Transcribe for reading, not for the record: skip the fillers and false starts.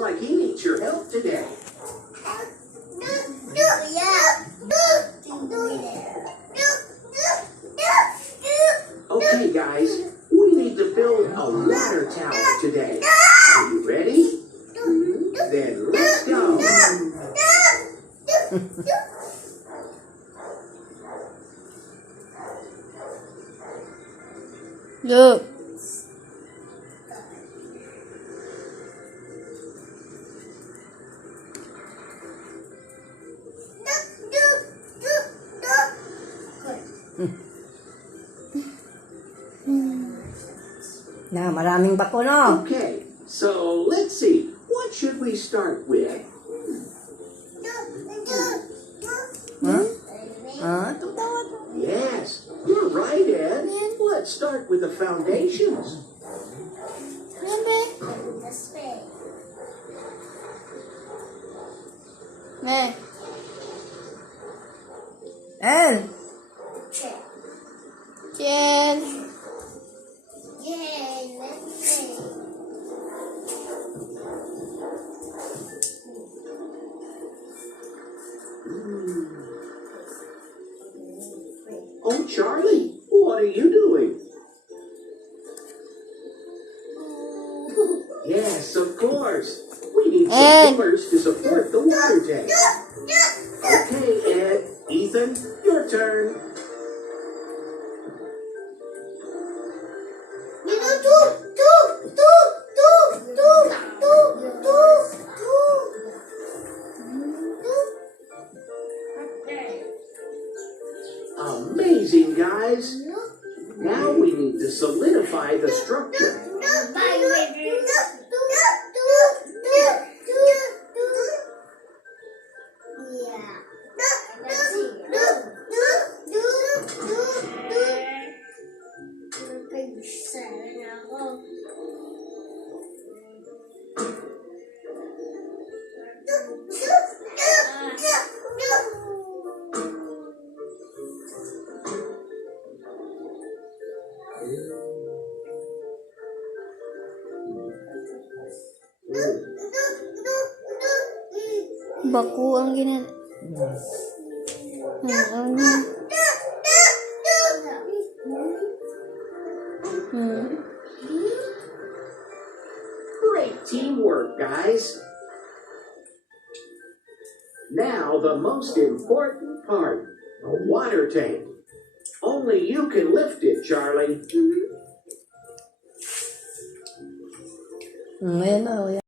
like he needs your help today. Okay, guys, we need to build a water tower today. Are you ready? Then let's go. Look. Na, maraming bako, no? Okay, so let's see. What should we start with? Huh? Yes, you're right, Ed. Let's start with the foundations. Ne. El! Jen. Oh, Charlie, what are you doing? Yes, of course. We need some Ed. pillars to support the water tank. Okay, Ed. Ethan, your turn. Amazing, guys. Now we need to solidify the structure. Baku ang gina. Great teamwork, guys. Now the most important part, the water tank. Only you can lift it, Charlie. Ayan na,